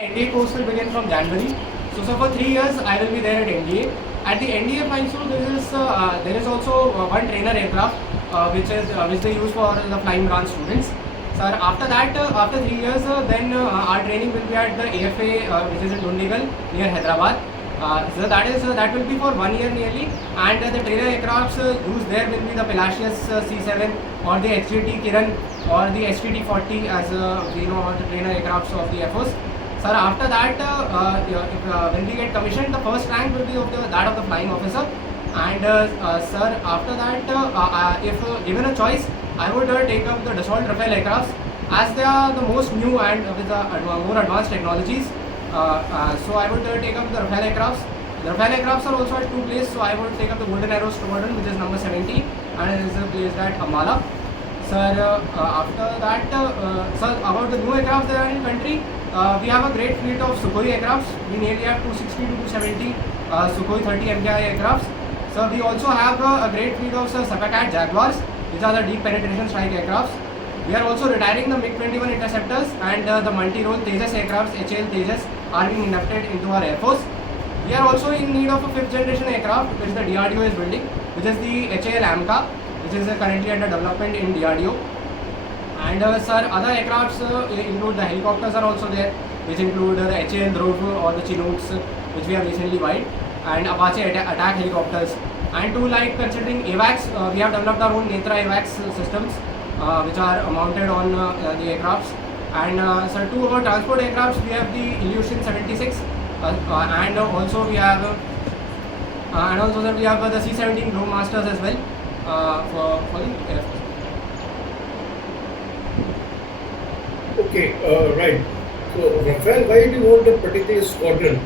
NDA course will begin from January. So for 3 years I will be there at NDA. At the NDA flying school there is also one trainer aircraft which they use for the flying branch students. So after that, after 3 years, then our training will be at the AFA which is in Dundigal near Hyderabad. So that will be for 1 year nearly, and the trainer aircrafts used there will be the Pelagius C7 or the HJT Kiran or the HTT 40 as we know the trainer aircrafts of the Air Force. Sir, after that, when we get commissioned, the first rank will be that of the flying officer. And sir, after that, if given a choice, I would take up the Dassault Rafale aircrafts as they are the most new and with the more advanced technologies. So I would take up the Rafale aircrafts. The Rafale aircrafts are also at two places, so I would take up the Golden Arrow Squadron, which is number 70, and it is placed at Ambala. Sir, after that, sir, about the new aircrafts that are in country, we have a great fleet of Sukhoi aircrafts. We nearly have 260 to 270 Sukhoi 30 MKI aircrafts. So we also have a great fleet of Sapacat Jaguars, which are the deep penetration strike aircrafts. We are also retiring the MiG-21 interceptors, and the multi-role Tejas aircrafts, HAL Tejas, are being inducted into our Air Force. We are also in need of a 5th generation aircraft which the DRDO is building, which is the HAL AMCA, which is currently under development in DRDO. And sir, other aircrafts include the helicopters are also there, which include the HAL Dhruv or the Chinooks, which we have recently bought, and Apache attack helicopters. And to considering AWACS, we have developed our own Netra AWACS systems, which are mounted on the aircrafts. And sir, two of our transport aircrafts, we have the Ilyushin 76, and also we have sir, we have the C-17 Glowmasters as well for the Air Force. Okay, right. So, Rafael, why do you want a particular squadron?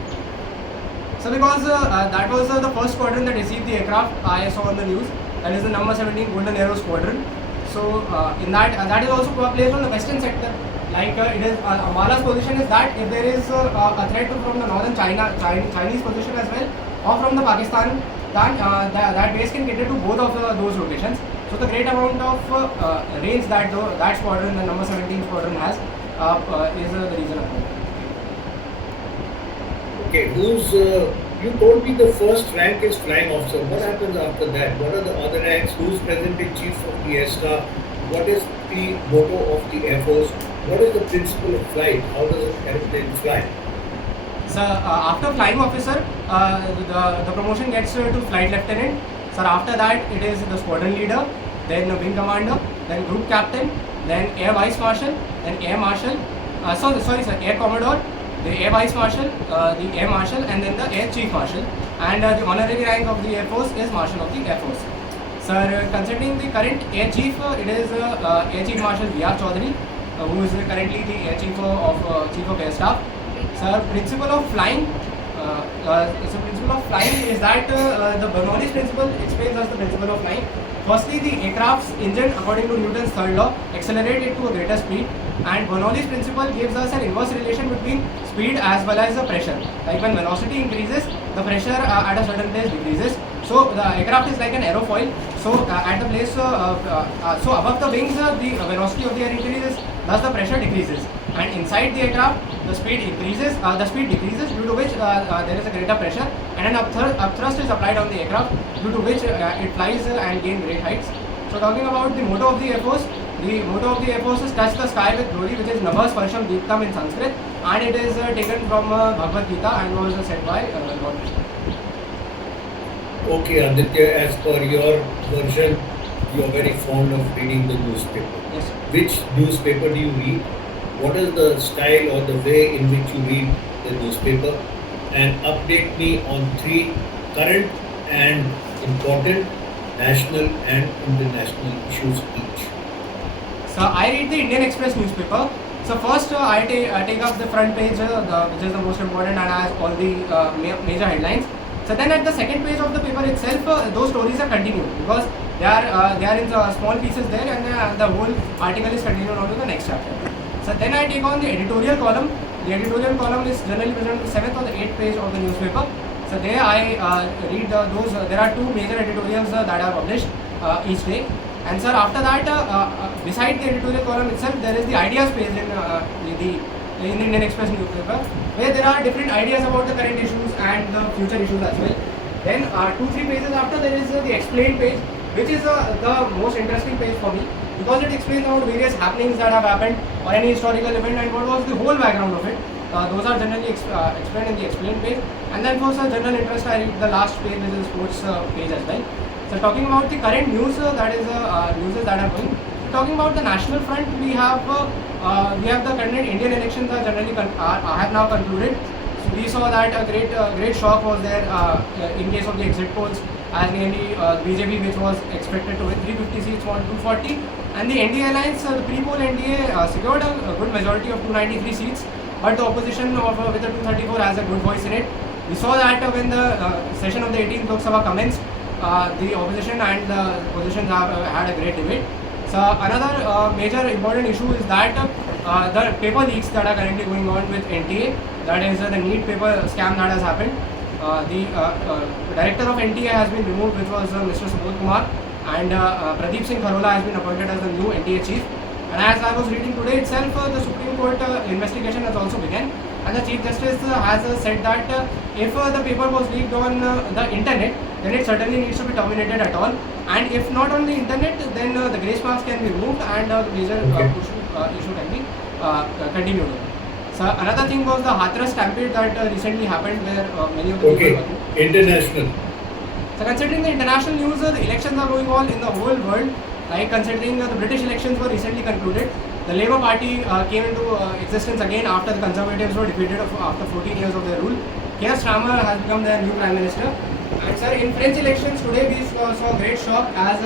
So because that was the first squadron that received the aircraft I saw on the news. That is the number 17 Golden Arrow Squadron. So in that is also placed on the western sector. It is Ambala's position is that if there is a threat from the northern Chinese position as well, or from the Pakistan, then that base can cater to both of those locations. So the great amount of range that that squadron, the number 17 squadron has, is the reason of it. Okay, you told me the first rank is flying officer. What happens after that? What are the other ranks? Who's presently chief of the Air Staff? What is the motto of the Air Force? What is the principle of flight? How does an airplane fly? So after flying officer, the promotion gets to flight lieutenant. Sir, after that it is the squadron leader, then wing commander, then group captain, then air vice marshal, then air marshal. Air commodore, the air vice marshal, the air marshal, and then the air chief marshal. And the honorary rank of the Air Force is Marshal of the Air Force. Sir, considering the current Air Chief, it is Air Chief Marshal V.R. Chaudhary, who is currently the Air Chief of Air Staff. Sir, principle of flying. Principle of flying is that the Bernoulli's principle explains us the principle of flying. Firstly, the aircraft's engine, according to Newton's third law, accelerates to a greater speed, and Bernoulli's principle gives us an inverse relation between speed as well as the pressure. Like when velocity increases, the pressure at a certain place decreases. So the aircraft is like an aerofoil. So at the place, so above the wings, the velocity of the air increases, thus the pressure decreases. And inside the aircraft, the speed increases, the speed decreases, due to which there is a greater pressure, and an upthrust is applied on the aircraft, due to which it flies and gains great heights. So talking about the motto of the Air Force, the motto of the Air Force is "Touch the sky with glory," which is Nabha Sparsham Deeptam in Sanskrit, and it is taken from Bhagavad Gita and was said by Lord Krishna. Okay, Aditya, as per your version, you are very fond of reading the newspaper. Yes, sir. Which newspaper do you read? What is the style or the way in which you read the newspaper? And update me on 3 current and important national and international issues each. So I read the Indian Express newspaper. So first I take up the front page, which is the most important and has all the major headlines. So then at the second page of the paper itself, those stories are continued because they are in small pieces there, and the whole article is continued on to the next chapter. So then I take on the editorial column. The editorial column is generally present on the 7th or the 8th page of the newspaper. So there I read those. There are 2 major editorials that are published each day. And sir, after that, beside the editorial column itself, there is the ideas page in the Indian Express newspaper, where there are different ideas about the current issues and the future issues as well. Then 2-3 pages after, there is the explained page, which is the most interesting page for me, because it explains about various happenings that have happened or any historical event and what was the whole background of it. Those are generally explained in the explained page. And then for some general interest, I read the last page, which is the sports page as well. So talking about the current news, that is news that are going. Talking about the national front, we have the current Indian elections are generally have now concluded. So we saw that a great shock was there in case of the exit polls, as mainly BJP, which was expected to win 350 seats, won 240, and the NDA alliance, the pre-poll NDA secured a good majority of 293 seats, but the opposition with the 234 has a good voice in it. We saw that when the session of the 18th Lok Sabha commenced, the opposition and the positions have had a great debate. So another major important issue is that the paper leaks that are currently going on with NTA, that is the NEET paper scam that has happened. The director of NTA has been removed, which was Mr. Subodh Kumar, and Pradeep Singh Kharola has been appointed as the new NTA chief. And as I was reading today itself, the Supreme Court investigation has also begun, and the Chief Justice has said that if the paper was leaked on the internet, then it certainly needs to be terminated at all. And if not on the internet, then the grace marks can be removed and the major issue can be continued. So another thing was the Hathras stampede that recently happened, where many of the people were international. So considering the international news, the elections are going on in the whole world. Like considering the British elections were recently concluded, the Labour Party came into existence again after the Conservatives were defeated after 14 years of their rule. Keir Starmer has become their new Prime Minister. And sir, in French elections today, we saw a great shock as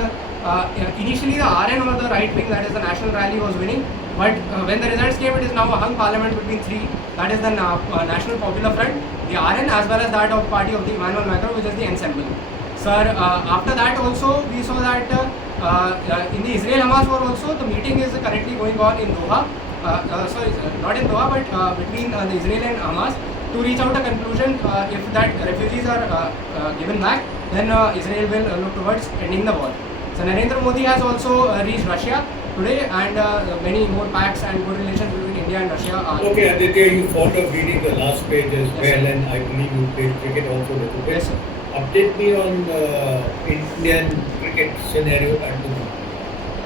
initially the RN or the right wing, that is the National Rally, was winning. But when the results came, it is now a hung parliament between three, that is the National Popular Front, the RN, as well as that of party of the Emmanuel Macron, which is the Ensemble. Sir, after that also, we saw that in the Israel-Hamas war also, the meeting is currently going on in Doha, sorry, not in Doha, but between the Israel and Hamas, to reach out a conclusion. If that refugees are given back, then Israel will look towards ending the war. So Narendra Modi has also reached Russia today, and many more pacts and good relations between India and Russia are. Okay, Aditya, you thought of reading the last page as well, sir. and I believe you played cricket also a little bit. Yes, sir. Update me on Indian cricket scenario at the moment.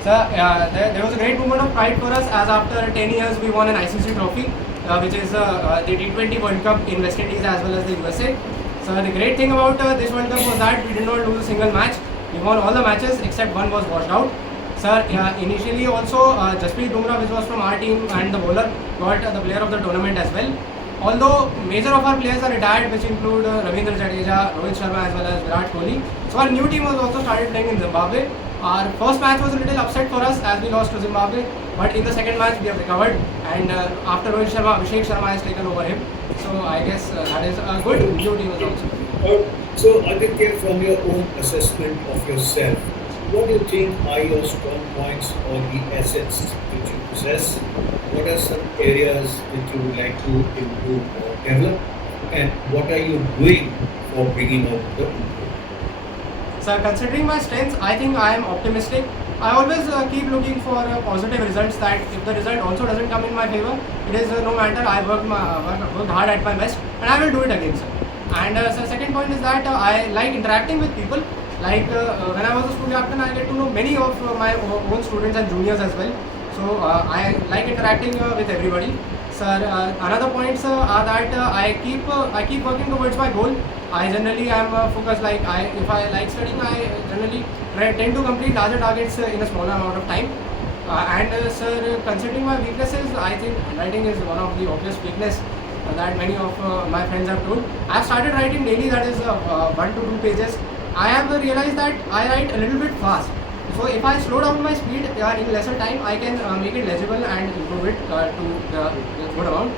Sir, there was a great moment of pride for us, as after 10 years we won an ICC trophy, which is the T20 World Cup in West Indies as well as the USA. So the great thing about this World Cup was that we did not lose a single match. We won all the matches except one was washed out. Sir, initially also Jasprit Bumrah, which was from our team, and the bowler got the player of the tournament as well. Although major of our players are retired, which include Ravindra Jadeja, Rohit Sharma as well as Virat Kohli. So our new team was also started playing in Zimbabwe. Our first match was a little upset for us as we lost to Zimbabwe, but in the second match we have recovered, and after Rohit Sharma, Abhishek Sharma has taken over him. So I guess that is a good new team also. So Aditya, from your own assessment of yourself, what do you think are your strong points or the assets which you possess? What are some areas that you would like to improve or develop? And what are you doing for bringing out the improvement? So considering my strengths, I think I am optimistic. I always keep looking for positive results, that if the result also doesn't come in my favor, it is no matter, I worked hard at my best and I will do it again, sir. And so second point is that I like interacting with people. Like when I was a school captain, I get to know many of my own students and juniors as well. So I like interacting with everybody. Sir, another points are that I keep working towards my goal. I generally am focused. Like if I like studying, I generally tend to complete larger targets in a smaller amount of time. Sir, considering my weaknesses, I think writing is one of the obvious weakness that many of my friends have told. I have started writing daily, that is 1 to 2 pages. I have realized that I write a little bit fast. So if I slow down my speed in lesser time, I can make it legible and improve it to a good amount.